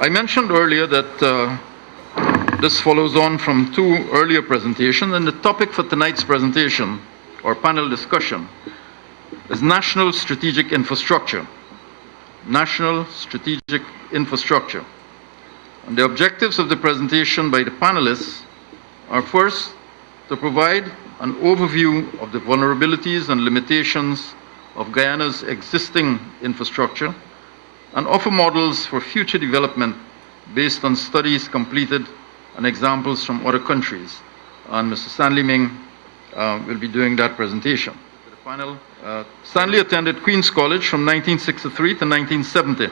I mentioned earlier that this follows on from two earlier presentations, and the topic for tonight's presentation, or panel discussion, is National Strategic Infrastructure. National Strategic Infrastructure. And the objectives of the presentation by the panelists are first, to provide an overview of the vulnerabilities and limitations of Guyana's existing infrastructure and offer models for future development based on studies completed and examples from other countries. And Mr. Stanley Ming will be doing that presentation. The panel, Stanley attended Queen's College from 1963 to 1970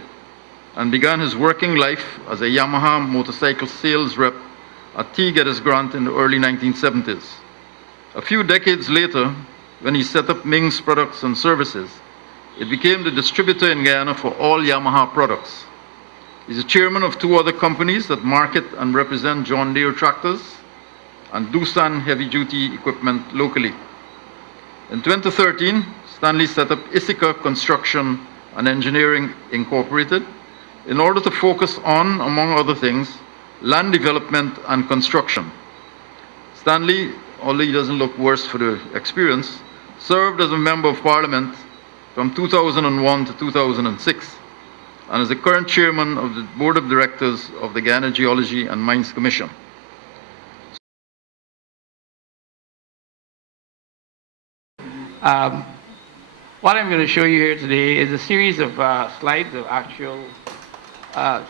and began his working life as a Yamaha motorcycle sales rep at T. Geddes Grant in the early 1970s. A few decades later, when he set up Ming's Products and Services, it became the distributor in Guyana for all Yamaha products. He's the chairman of two other companies that market and represent John Deere tractors and Doosan heavy-duty equipment locally. In 2013, Stanley set up Ithaca Construction and Engineering Incorporated in order to focus on, among other things, land development and construction. Stanley, although he doesn't look worse for the experience, served as a member of Parliament from 2001 to 2006 and is the current chairman of the Board of Directors of the Guyana Geology and Mines Commission. What I'm going to show you here today is a series of slides of actual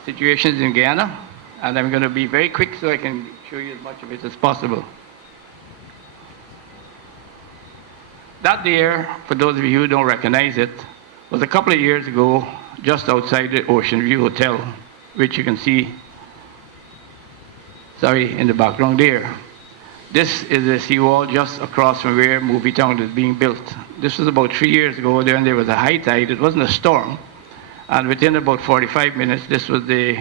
situations in Guyana, and I'm going to be very quick so I can show you as much of it as possible. That there, for those of you who don't recognize it, was a couple of years ago just outside the Ocean View Hotel, which you can see, in the background there. This is a seawall just across from where Movie Town is being built. This was about 3 years ago, and there was a high tide. It wasn't a storm. And within about 45 minutes, this was the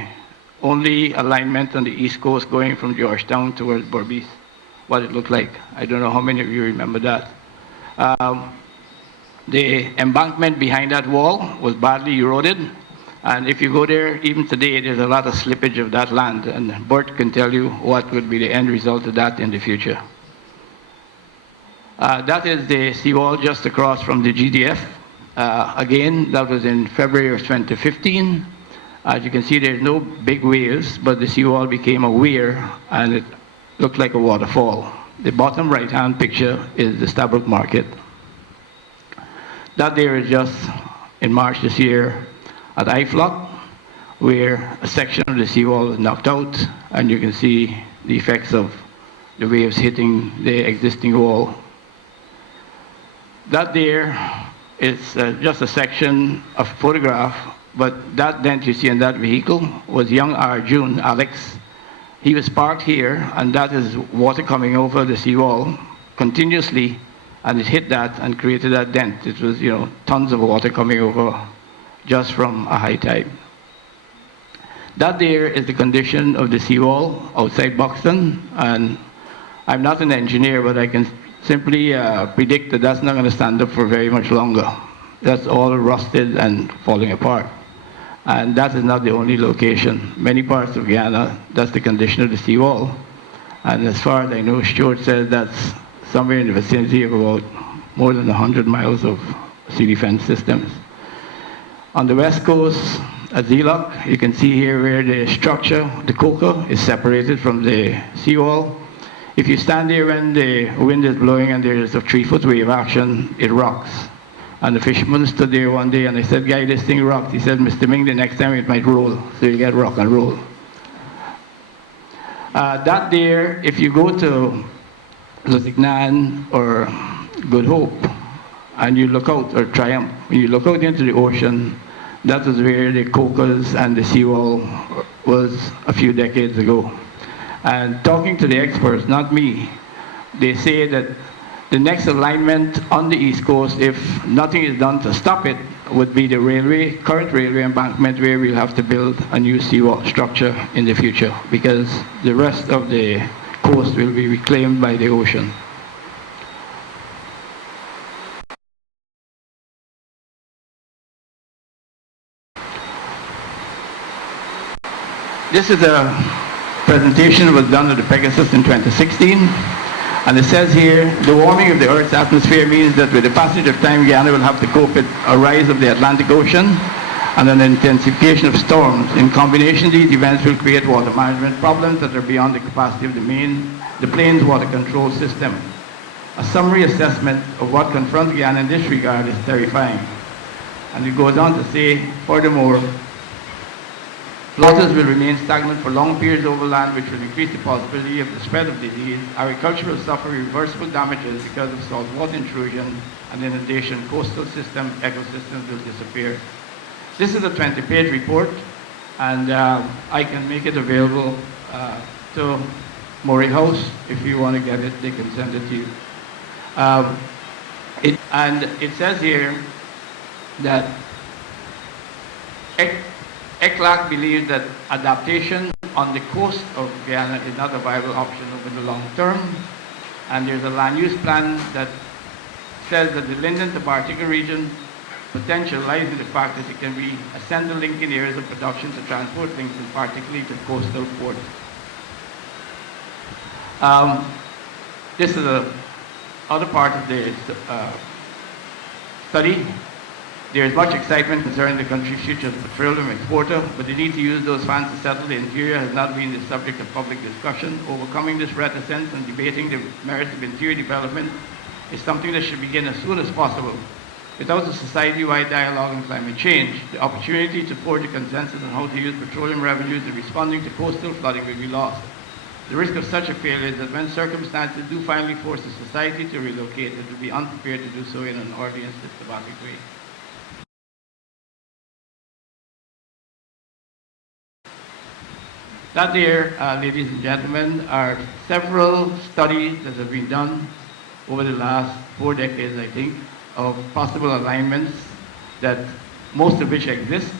only alignment on the East Coast going from Georgetown towards Berbice, what it looked like. I don't know how many of you remember that. The embankment behind that wall was badly eroded. And if you go there, even today, there's a lot of slippage of that land. And Bert can tell you what would be the end result of that in the future. That is the seawall just across from the GDF. Again, that was in February of 2015. As you can see, there's no big waves, but the seawall became a weir, and it looked like a waterfall. The bottom right-hand picture is the Stabroek Market. That there is just in March this year at IFLOC, where a section of the seawall was knocked out, and you can see the effects of the waves hitting the existing wall. That there is just a section of photograph, but that dent you see in that vehicle was young Arjun, Alex. He was parked here, and that is water coming over the seawall continuously, and it hit that and created that dent. It was, tons of water coming over just from a high tide. That there is the condition of the seawall outside Buxton, and I'm not an engineer, but I can simply predict that that's not going to stand up for very much longer. That's all rusted and falling apart. And that is not the only location. Many parts of Guyana, that's the condition of the seawall. And as far as I know, Stuart says that's somewhere in the vicinity of about more than 100 miles of sea defense systems. On the west coast, at Zeelock, you can see here where the structure, the coker, is separated from the seawall. If you stand there when the wind is blowing and there is a 3-foot wave action, it rocks. And the fisherman stood there one day and I said, "Guy, this thing rocked." He said, "Mr. Ming, the next time it might roll, so you get rock and roll." That there, if you go to Lusignan or Good Hope, and you look out, or Triumph, when you look out into the ocean, that is where the cokers and the seawall was a few decades ago. And talking to the experts, not me, they say that the next alignment on the East Coast, if nothing is done to stop it, would be the current railway embankment, where we'll have to build a new seawall structure in the future, because the rest of the coast will be reclaimed by the ocean. This is a presentation that was done at the Pegasus in 2016. And it says here, the warming of the Earth's atmosphere means that with the passage of time, Guyana will have to cope with a rise of the Atlantic Ocean and an intensification of storms. In combination, these events will create water management problems that are beyond the capacity of the plains water control system. A summary assessment of what confronts Guyana in this regard is terrifying. And it goes on to say, furthermore, waters will remain stagnant for long periods over land, which will increase the possibility of the spread of disease. Agriculture will suffer reversible damages because of saltwater intrusion and inundation. Coastal system ecosystems will disappear. This is a 20-page report, and I can make it available to Moray House. If you want to get it, they can send it to you. It says here that ECLAC believes that adaptation on the coast of Guyana is not a viable option over the long term. And there's a land use plan that says that the Linden to Bartica region potential lies in the fact that it can be a central link in areas of production to transport links, and particularly to coastal ports. This is the other part of the study. There is much excitement concerning the country's future as a petroleum exporter, but the need to use those funds to settle the interior has not been the subject of public discussion. Overcoming this reticence and debating the merits of interior development is something that should begin as soon as possible. Without a society-wide dialogue on climate change, the opportunity to forge a consensus on how to use petroleum revenues in responding to coastal flooding will be lost. The risk of such a failure is that when circumstances do finally force a society to relocate, it will be unprepared to do so in an orderly and systematic way. That there, ladies and gentlemen, are several studies that have been done over the last 4 decades, I think, of possible alignments, that most of which exist.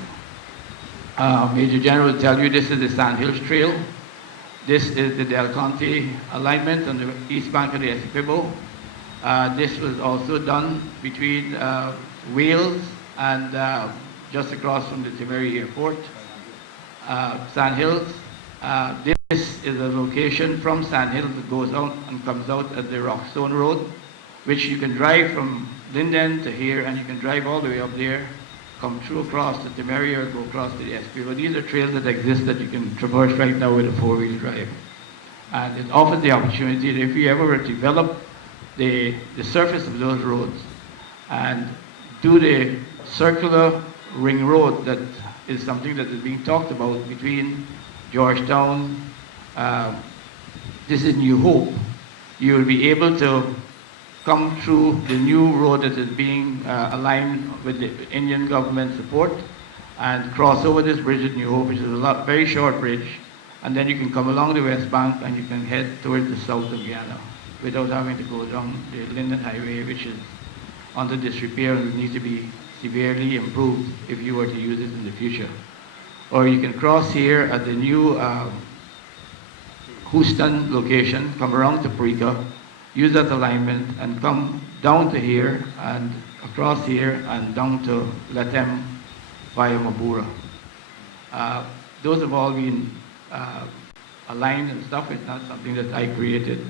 Major General will tell you this is the Sand Hills Trail. This is the Del Conte alignment on the east bank of the Essequibo. This was also done between Wales and just across from the Timeri Airport. Sand Hills. This is a location from Sand Hills that goes out and comes out at the Rockstone Road, which you can drive from Linden to here, and you can drive all the way up there, come through across to Timeri or go across to the Essequibo. These are trails that exist that you can traverse right now with a 4-wheel drive. And it offers the opportunity that if you ever develop the surface of those roads and do the circular ring road, that is something that is being talked about between Georgetown, this is New Hope. You will be able to come through the new road that is being aligned with the Indian government support and cross over this bridge at New Hope, which is a very short bridge, and then you can come along the west bank and you can head towards the south of Guyana without having to go down the Linden Highway, which is under disrepair and will need to be severely improved if you were to use it in the future. Or you can cross here at the new Houston location, come around to Parika, use that alignment and come down to here and across here and down to Latem via Mabura. Those have all been aligned and stuff. It's not something that I created.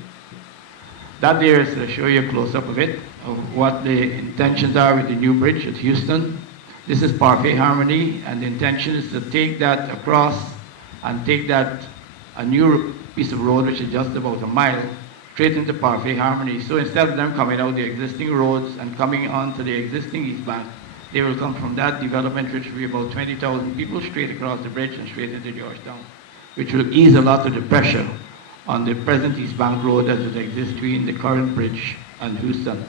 That there is to show you a close-up of it, of what the intentions are with the new bridge at Houston. This is Parfait Harmony, and the intention is to take that across and take that, a new piece of road, which is just about a mile, straight into Parfait Harmony. So instead of them coming out the existing roads and coming onto the existing east bank, they will come from that development, which will be about 20,000 people, straight across the bridge and straight into Georgetown, which will ease a lot of the pressure on the present east bank road as it exists between the current bridge and Houston.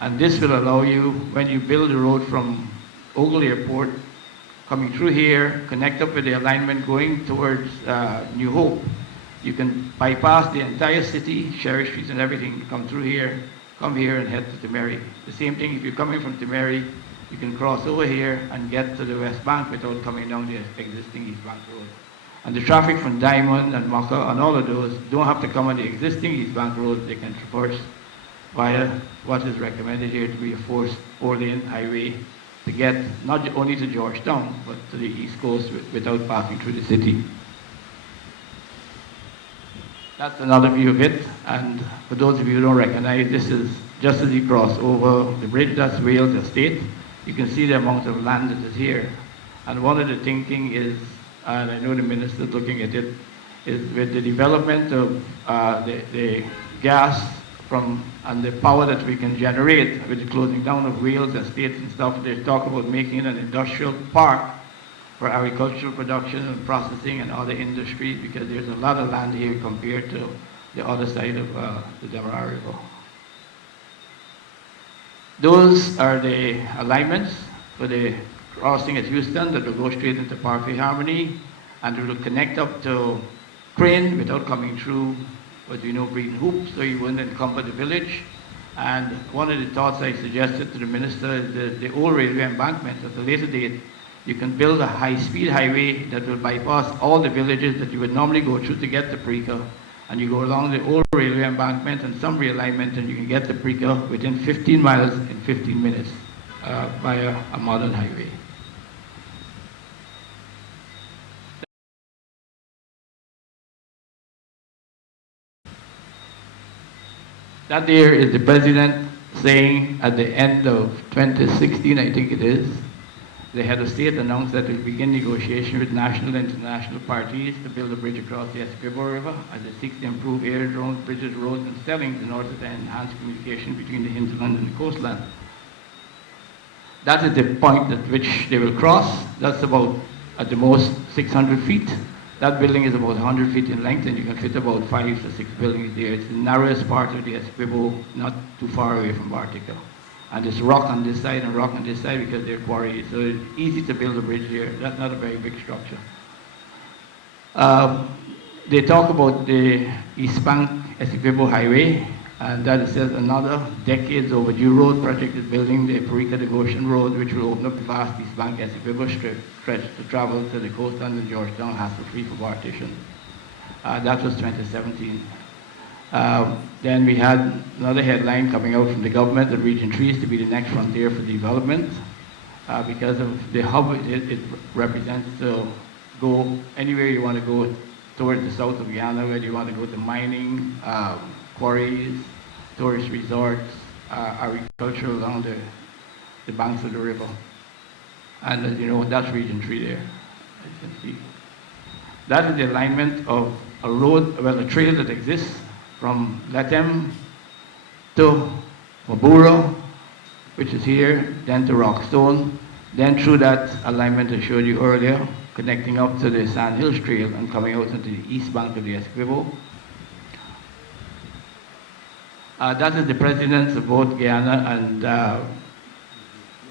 And this will allow you, when you build the road from Ogle Airport, coming through here, connect up with the alignment going towards New Hope, you can bypass the entire city, Sherry Street and everything, come through here, come here and head to Timeri. The same thing, if you're coming from Timeri, you can cross over here and get to the west bank without coming down the existing east bank road. And the traffic from Diamond and Maka and all of those don't have to come on the existing east bank road. They can traverse via what is recommended here to be a 4-lane highway to get not only to Georgetown, but to the east coast without passing through the city. That's another view of it. And for those of you who don't recognize, this is just as you cross over the bridge, that's Wales Estate. You can see the amount of land that is here. And one of the thinking is, and I know the minister's looking at it, is with the development of the gas and the power that we can generate with the closing down of Wales Estates and stuff, they talk about making an industrial park for agricultural production and processing and other industries, because there's a lot of land here compared to the other side of the Demerara River. Those are the alignments for the crossing at Houston that will go straight into Parkway Harmony, and it will connect up to Crane without coming through what we know green hoops, so you wouldn't encumber the village. And one of the thoughts I suggested to the minister is the old railway embankment. At a later date, you can build a high-speed highway that will bypass all the villages that you would normally go through to get to Preca. And you go along the old railway embankment and some realignment, and you can get to Preca within 15 miles in 15 minutes via a modern highway. That there is the president saying at the end of 2016, I think it is, the head of state announced that it will begin negotiation with national and international parties to build a bridge across the Essequibo River as it seeks to improve aerodromes, bridges, roads, and stellings in order to enhance communication between the hinterland and the coastland. That is the point at which they will cross. That's about, at the most, 600 feet. That building is about 100 feet in length, and you can fit about 5 to 6 buildings there. It's the narrowest part of the Essequibo, not too far away from Bartica. And there's rock on this side and rock on this side because they're quarries. So it's easy to build a bridge here. That's not a very big structure. They talk about the East Bank Essequibo Highway, and that is another decades overdue road project is building the Parika Devotion Road, which will open up the vast East Bank Essequibo stretch to travel to the coastland and Georgetown hassle-free for partition. That was 2017. Then we had another headline coming out from the government that Region 3 is to be the next frontier for development because of the hub it represents to go anywhere you want to go towards the south of Guyana, whether you want to go to mining, quarries, tourist resorts, agriculture along the banks of the river. And as you know, that's Region 3 there, as you can see. That is the alignment of a road, well, a trail that exists from Latem to Mabura, which is here, then to Rockstone, then through that alignment I showed you earlier, connecting up to the Sand Hills Trail and coming out into the east bank of the Essequibo. That is the presidents of both Guyana and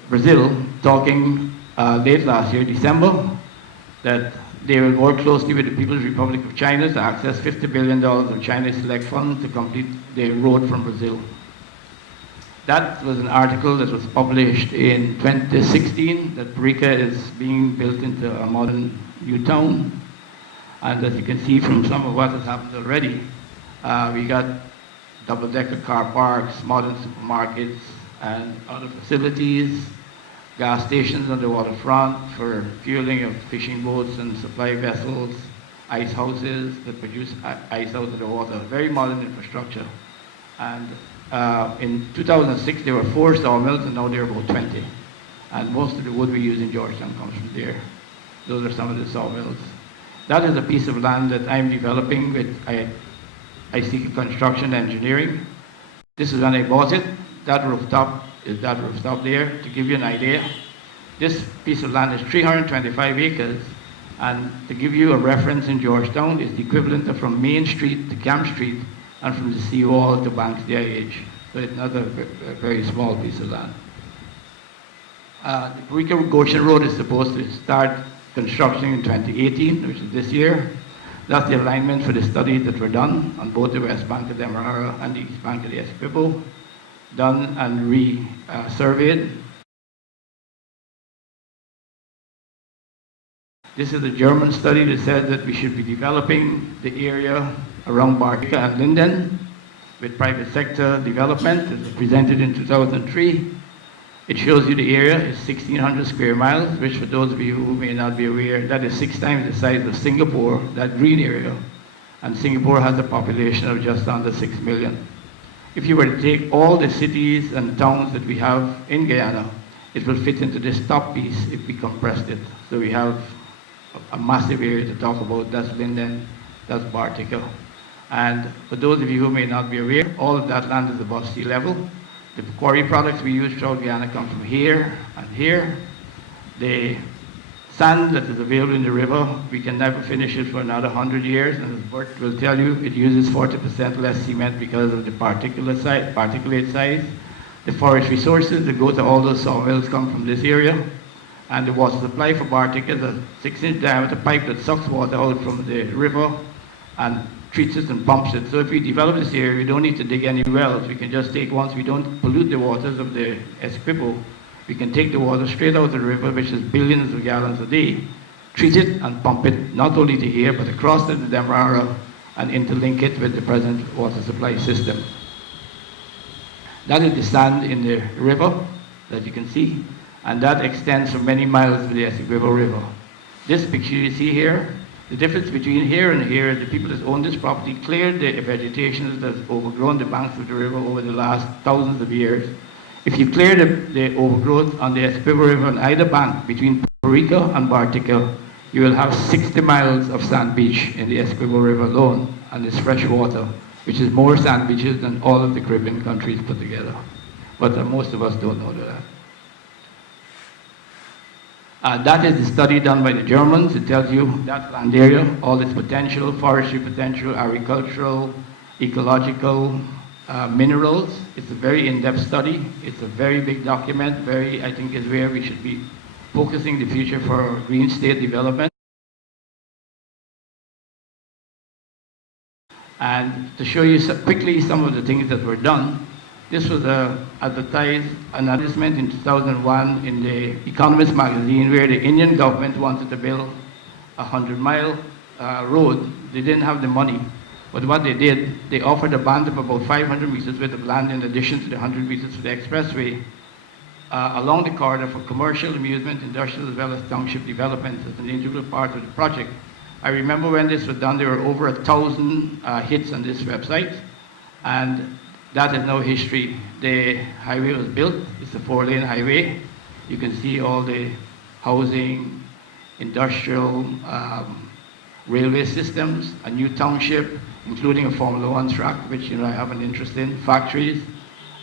Brazil talking late last year, December, that they will work closely with the People's Republic of China to access $50 billion of China's select funds to complete the road from Brazil. That was an article that was published in 2016, that Parika is being built into a modern new town. And as you can see from some of what has happened already, we got double-decker car parks, modern supermarkets, and other facilities, gas stations on the waterfront for fueling of fishing boats and supply vessels, ice houses that produce ice out of the water, very modern infrastructure. And in 2006, there were 4 sawmills, and now there are about 20. And most of the wood we use in Georgetown comes from there. Those are some of the sawmills. That is a piece of land that I'm developing with IC Construction Engineering. This is when I bought it. That rooftop is that rooftop there. To give you an idea, this piece of land is 325 acres, and to give you a reference in Georgetown, it's the equivalent of from Main Street to Camp Street and from the seawall to Banks DIH. So it's not a very small piece of land. The Parika Goshen Road is supposed to start construction in 2018, which is this year. That's the alignment for the studies that were done on both the west bank of the Demerara and the east bank of the Essequibo, done and re-surveyed. This is a German study that says that we should be developing the area around Bartica and Linden with private sector development. It was presented in 2003. It shows you the area is 1,600 square miles, which for those of you who may not be aware, that is 6 times the size of Singapore, that green area. and Singapore has a population of just under 6 million. If you were to take all the cities and towns that we have in Guyana, it will fit into this top piece if we compressed it. So we have a massive area to talk about. That's Linden, that's Bartica. And for those of you who may not be aware, all of that land is above sea level. The quarry products we use throughout Guyana come from here and here. The sand that is available in the river, we can never finish it for another 100 years. And as Bert will tell you, it uses 40% less cement because of the particulate size. The forest resources that go to all those sawmills come from this area. And the water supply for Bartica is a 6-inch diameter pipe that sucks water out from the river and treats it and pumps it. So if we develop this area, we don't need to dig any wells. We can just take, once we don't pollute the waters of the Essequibo, we can take the water straight out of the river, which is billions of gallons a day, treat it and pump it, not only to here, but across the Demerara and interlink it with the present water supply system. That is the sand in the river that you can see, and that extends for many miles to the Essequibo River. This picture you see here, the difference between here and here, the people that own this property cleared the vegetation that has overgrown the banks of the river over the last thousands of years. If you clear the overgrowth on the Essequibo River on either bank between Porica and Bartica, you will have 60 miles of sand beach in the Essequibo River alone, and it's fresh water, which is more sand beaches than all of the Caribbean countries put together. But most of us don't know that. That is the study done by the Germans. It tells you that land area, all its potential, forestry potential, agricultural, ecological, minerals. It's a very in-depth study. It's a very big document. I think is where we should be focusing the future for green state development. And to show you quickly some of the things that were done, this was advertised an advertisement in 2001 in the Economist magazine where the Indian government wanted to build a 100-mile road. They didn't have the money, but what they did, they offered a band of about 500 meters worth of land in addition to the 100 meters for the expressway along the corridor for commercial, amusement, industrial, as well as township development as an integral part of the project. I remember when this was done, there were over 1,000 hits on this website, and that is now history. The highway was built. It's a 4-lane highway. You can see all the housing, industrial, railway systems, a new township, including a Formula One track, which I have an interest in, factories,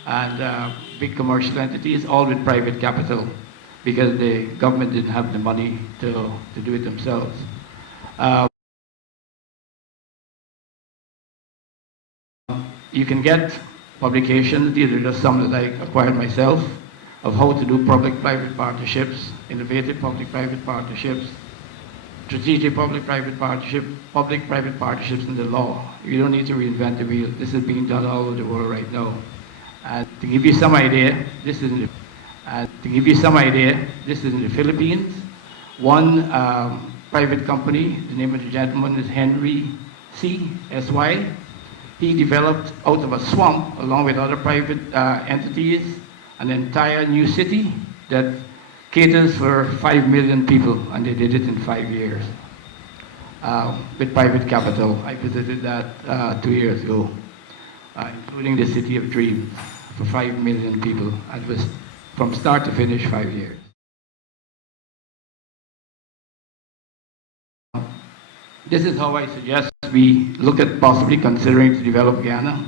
and big commercial entities, all with private capital, because the government didn't have the money to do it themselves. You can get publications, these are just some that I acquired myself, of how to do public-private partnerships, innovative public-private partnerships, strategic public-private partnerships in the law. You don't need to reinvent the wheel. This is being done all over the world right now. And to give you some idea, this is in the Philippines. One private company, the name of the gentleman is Henry C. S.Y. He developed out of a swamp, along with other private entities, an entire new city that caters for 5 million people, and they did it in 5 years with private capital. I visited that 2 years ago, including the City of Dreams for 5 million people. It was from start to finish 5 years. This is how I suggest we look at possibly considering to develop Guyana.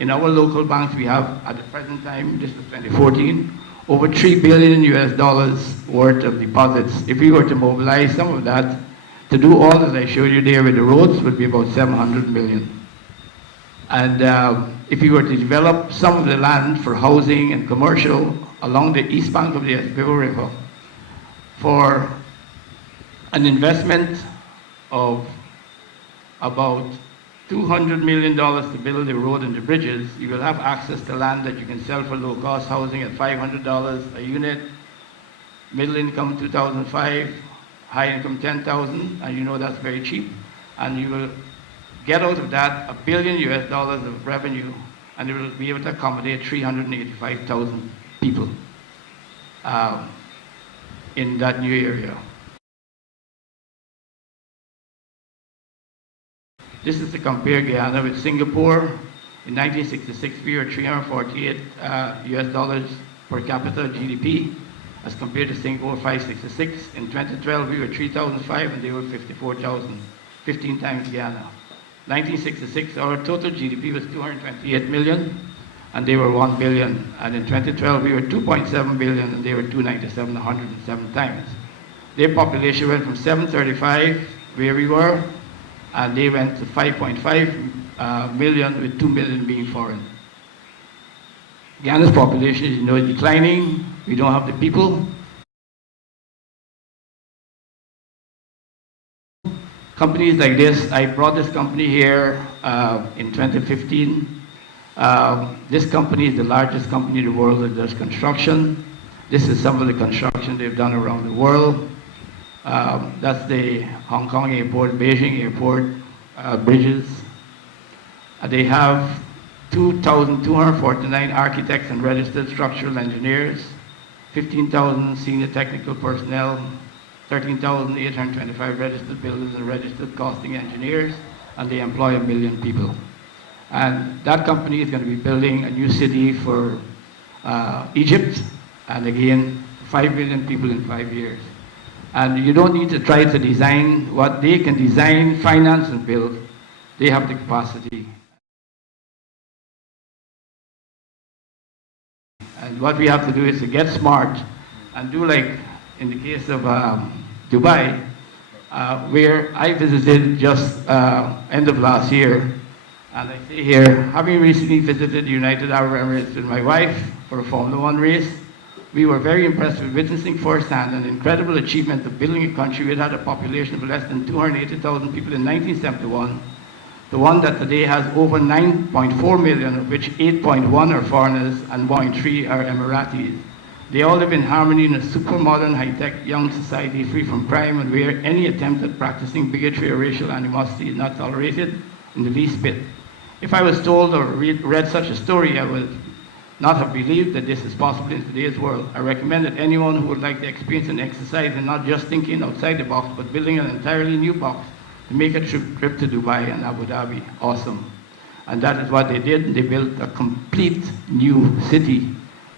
In our local banks, we have, at the present time, this is 2014, over $3 billion worth of deposits. If we were to mobilize some of that, to do all that I showed you there with the roads, would be about 700 million. And if we were to develop some of the land for housing and commercial along the east bank of the Essequibo River, for an investment of about $200 million to build the road and the bridges, you will have access to land that you can sell for low-cost housing at $500 a unit, middle income $2,500, high income $10,000, and that's very cheap. And you will get out of that $1 billion of revenue, and it will be able to accommodate 385,000 people in that new area. This is to compare Guyana with Singapore. In 1966, we were 348 US dollars per capita GDP, as compared to Singapore 566. In 2012, we were 3,005 and they were 54,000, 15 times Guyana. 1966, our total GDP was 228 million and they were 1 billion. And in 2012, we were 2.7 billion and they were 297, 107 times. Their population went from 735, where we were, and they went to 5.5 million, with 2 million being foreign. Guyana's population, as you know, is declining. We don't have the people. Companies like this, I brought this company here in 2015. This company is the largest company in the world that does construction. This is some of the construction they've done around the world. That's the Hong Kong airport, Beijing airport, bridges. They have 2,249 architects and registered structural engineers, 15,000 senior technical personnel, 13,825 registered builders and registered costing engineers, and they employ 1 million people. And that company is going to be building a new city for Egypt, and again, 5 million people in 5 years. And you don't need to try to design what they can design, finance, and build. They have the capacity. And what we have to do is to get smart and do like in the case of Dubai, where I visited just end of last year. And I say here, having recently visited the United Arab Emirates with my wife for a Formula One race, we were very impressed with witnessing firsthand an incredible achievement of building a country which had a population of less than 280,000 people in 1971, the one that today has over 9.4 million, of which 8.1 are foreigners and 1.3 are Emiratis. They all live in harmony in a super modern, high-tech, young society free from crime, and where any attempt at practicing bigotry or racial animosity is not tolerated in the least bit. If I was told or read such a story, I would not have believed that this is possible in today's world. I recommend that anyone who would like to experience an exercise in not just thinking outside the box, but building an entirely new box, to make a trip to Dubai and Abu Dhabi. Awesome. And that is what they did. They built a complete new city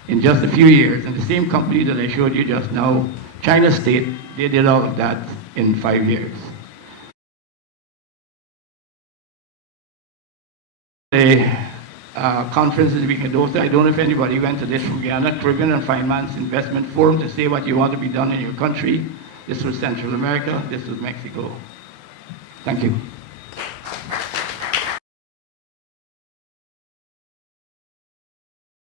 in just a few years. And the same company that I showed you just now, China State, they did all of that in 5 years. The conference is being hosted. I don't know if anybody went to this from Guyana, Caribbean and Finance Investment Forum, to say what you want to be done in your country. This was Central America, this was Mexico. Thank you.